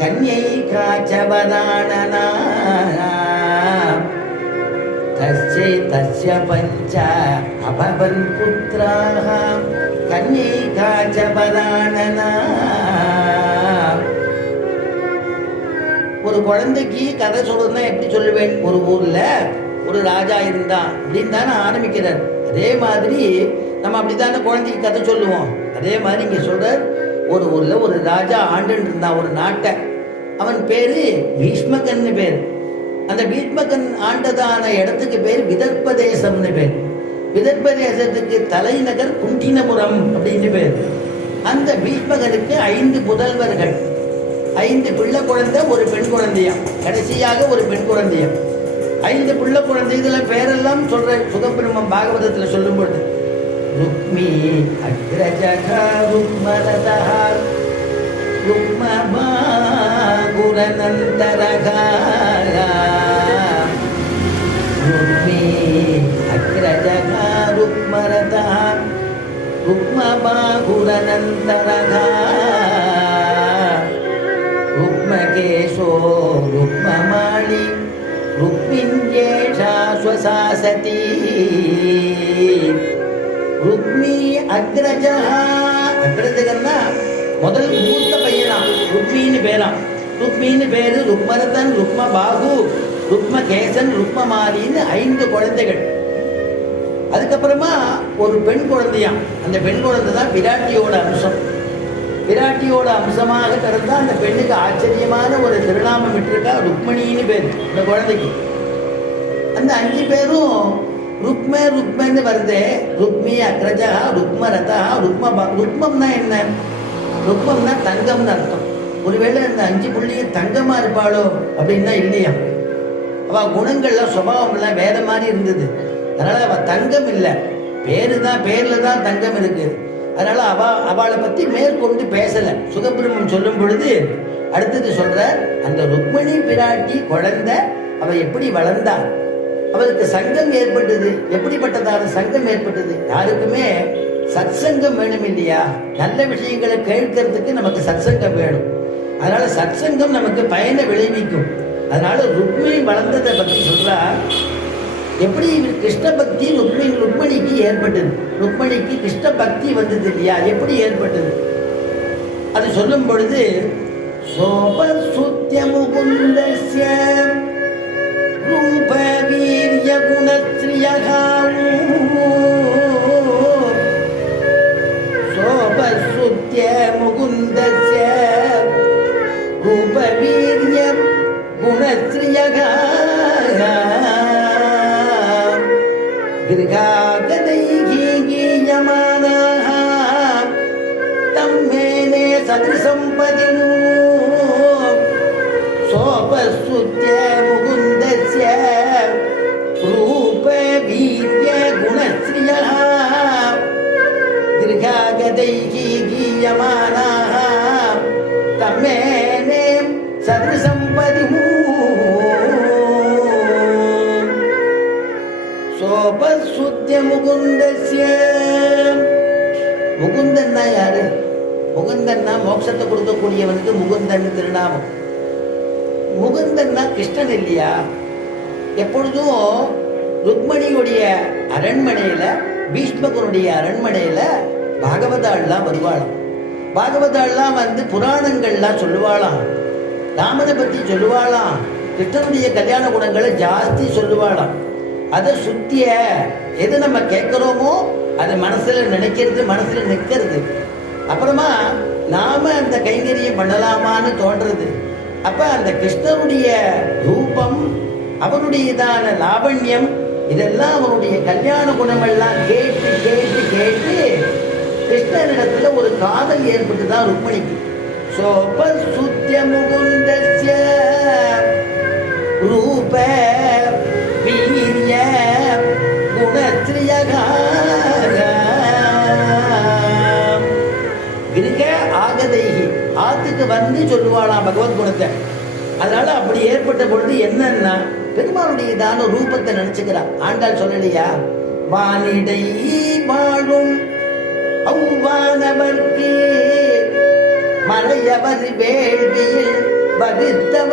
கன்யை காச்சவதானனா தஸ்யை தஸ்ய பஞ்ச அபவன் புத்ராஹ கன்யை காச்சவதானனா. ஒரு குழந்தைக்கு கதை சொல்றதுன்னா எப்படி சொல்லுவேன்? ஒரு ஊர்ல ஒரு ராஜா இருந்தான் அப்படின்னு தானே ஆரம்பிக்கிறார். அதே மாதிரி நம்ம அப்படித்தானே குழந்தைக்கு கதை சொல்லுவோம். அதே மாதிரி இங்க சொல்ற ஒரு ஊர்ல ஒரு ராஜா ஆண்டுன்னு இருந்தான் ஒரு நாட்டை. அவன் பேரு பீஷ்மகன்னு பேர். அந்த பீஷ்மகன் ஆண்டதான இடத்துக்கு பேர் விதர்ப்ப தேசம்னு பேர். விதர்ப்ப தேசத்துக்கு தலைநகர் குண்டினபுரம் அப்படின்னு பேர். அந்த பீஷ்மகனுக்கு 5 புதல்வர்கள், 5 பிள்ளை குழந்தை, ஒரு பெண் குழந்தையா, கடைசியாக ஒரு பெண் குழந்தையா. 5 பிள்ளை குழந்தை. இதுல பேரெல்லாம் சொல்ற சுகபிரம்மம் பாகவதத்துல சொல்லும் பொழுது ருக்மி அக்ரஜகா ருக்மரதா ருக்மபாகுரனந்தரகா ருக்மி அக்ரஜகா ருக்மரதா ருக்மபாகுரனந்தரகா ருக்மகேசோ ருக்மமாளி ருக்மின்யேஷா ஸ்வசாசதி ருக்மி அக்ரஜா. அக்ரஜகன்னா முதல் மூத்த பையனா, ருக்மின்னு பேராம். ருக்மின்னு பேரு. ருக்மரதன், ருக்மபாகு, ருக்மகேசன், ருக்மமாலின்னு 5 குழந்தைகள். அதுக்கப்புறமா ஒரு பெண் குழந்தையாம். அந்த பெண் குழந்தை தான் விராட்டியோட அம்சம். விராட்டியோட அம்சமாக பிறந்தா அந்த பெண்ணுக்கு ஆச்சரியமான ஒரு திருநாமம் விட்டுருக்கா, ருக்மணின்னு பேர் இந்த குழந்தைக்கு. அந்த 5 பேரும் ருக்மன்னு வருது. ருக்மி அக்ரஜா ருக்மரதா ருக்மம்னா என்ன? ருக்மம்னா தங்கம்னு அர்த்தம். ஒருவேளை அந்த 5 புள்ளியும் தங்கமா இருப்பாளோ அப்படின்னா இல்லையா. அவ குணங்கள்லாம் சுபாவம்லாம் வேற மாதிரி இருந்தது. அதனால அவ தங்கம் இல்லை, பேர்ல தான் தங்கம் இருக்கு. அதனால அவளை பத்தி மேற்கொண்டு பேசல. சுகபிரம்மம் சொல்லும் பொழுது அடுத்தது சொல்ற, அந்த ருக்மணி பிராட்டி குழந்தை அவ எப்படி வளர்ந்தா, அவளுக்கு சங்கம் ஏற்பட்டது. எப்படிப்பட்டதான சங்கம் ஏற்பட்டது? யாருக்குமே சத்சங்கம் வேணும் இல்லையா? நல்ல விஷயங்களை கேட்கறதுக்கு நமக்கு சத்சங்கம் வேணும். அதனால சத்சங்கம் நமக்கு பயனை விளைவிக்கும். அதனால ருக்மிணி வளர்ந்ததை பற்றி சொல்றா. எப்படி கிருஷ்ண பக்தி ருக்மணிக்கு ஏற்பட்டது? ருக்மணிக்கு கிருஷ்ண பக்தி வந்தது இல்லையா? எப்படி ஏற்பட்டது அது சொல்லும் பொழுது சோபசுத்ய முகுந்தஸ்ய ரூப வீர்ய குணஸ்ரியா சோபசுத்ய முகுந்தஸ்ய ரூப வீர்ய குணஸ்ரியா கிருகாகதைகீயமானாஹ தம்மேனே சத்ருசம்பதினு சோபசுத்ய முகுந்தஸ்ய ரூப வீர்ய குணஸ்ரியா கிருகாகதைகீயமானாஹ தம்மேனே சத்ருசம்பதினு சோபசுத்ய முகுந்தஸ்ய. முகுந்தன்னா யாரு? முகுந்தன்னா மோட்சத்தை கொடுக்கக்கூடியவனுக்கு முகுந்தன் திருநாமம். முகுந்தன்னா கிருஷ்ணன் இல்லையா? எப்பொழுதும் ருக்மணியுடைய அரண்மனையில, பீஷ்மகனுடைய அரண்மனையில பாகவதாள்லாம் வருவாளாம். பாகவதாள்லாம் வந்து புராணங்கள்லாம் சொல்லுவாளாம், ராமனை பத்தி சொல்லுவாளாம், கிருஷ்ணனுடைய கல்யாண குணங்களை ஜாஸ்தி சொல்லுவாளாம். அதை சுத்திய எது நம்ம கேட்கிறோமோ அது மனசுல நினைக்கிறது, மனசுல நிற்கிறது. அப்புறமா நாம அந்த கைங்கரியம் பண்ணலாமான்னு தோன்றது. அப்ப அந்த கிருஷ்ணனுடைய ரூபம், அவனுடையதான லாவண்யம், இதெல்லாம் அவனுடைய கல்யாண குணமெல்லாம் கேட்டு கேட்டு கேட்டு கிருஷ்ணனிடத்துல ஒரு காதல் ஏற்பட்டுதான் ருக்மணிக்கு. சோபசுத்ய முகுந்தஸ்ய ரூப வீர்ய குணஸ்ரியா இருக்க ஆகதைகி ஆத்துக்கு வந்து சொல்லுவாளாம் பகவத் குணத்தை. அதனால அப்படி ஏற்பட்ட பொழுது என்னன்னா பெருமாளுடையதான ரூபத்தை நினைச்சுக்கிறான். ஆண்டாள் சொல்லலையா, வானிடை வாழும் அவ்வானவர்க்கு மலையவர் வேள்வி பரித்தவ